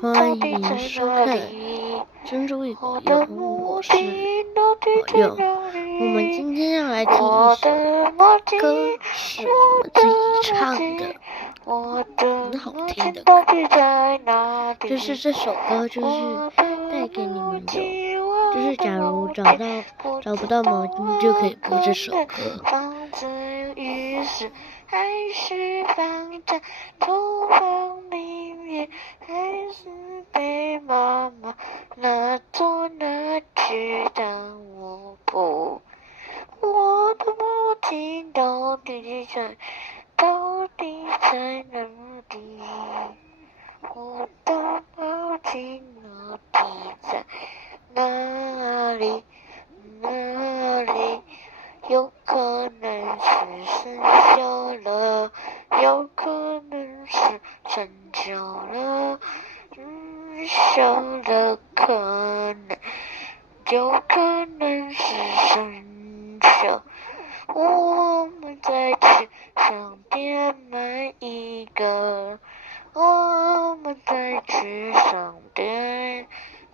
欢迎收看珍珠与果柚，我是果柚。我们今天要来听一首歌，是我们自己唱的，很好听的歌。就是这首歌，就是带给你们就是假如找不到毛巾，就可以播这首歌。放着浴室，还是放在厨房里面，还是被妈妈拿走拿去当卧铺？我的毛巾到底在哪里？我的毛巾到底在哪里？有可能是生锈了，有可能是生锈了，锈了可能，有可能是生锈。我们再去商店买一个，我们再去商店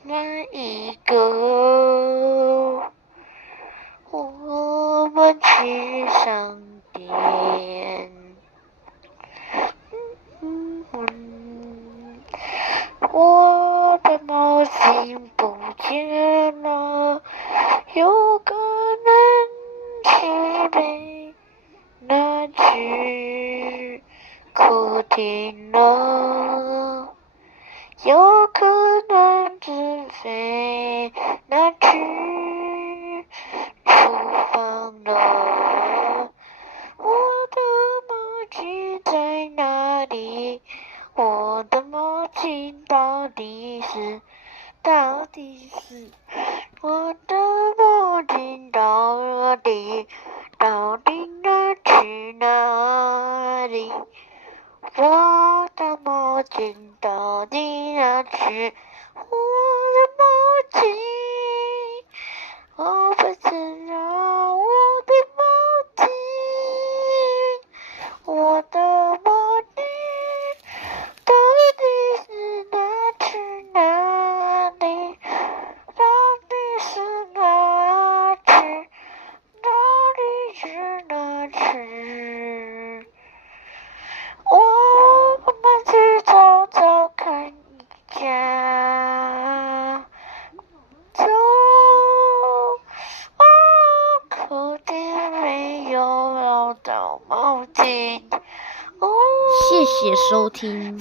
买一个。我们去商店，我的毛巾不见了，有可能是被拿去客厅了，有可能是被拿去厨房了。我的毛巾在哪里？我的毛巾到底是我的毛巾到底拿去哪里？我的毛巾到底拿去？我的毛巾，我不知道我的毛巾，我的毛巾到底是拿去哪里？到底是哪去？我们去找看一家。客厅没有找到毛巾。谢谢收听。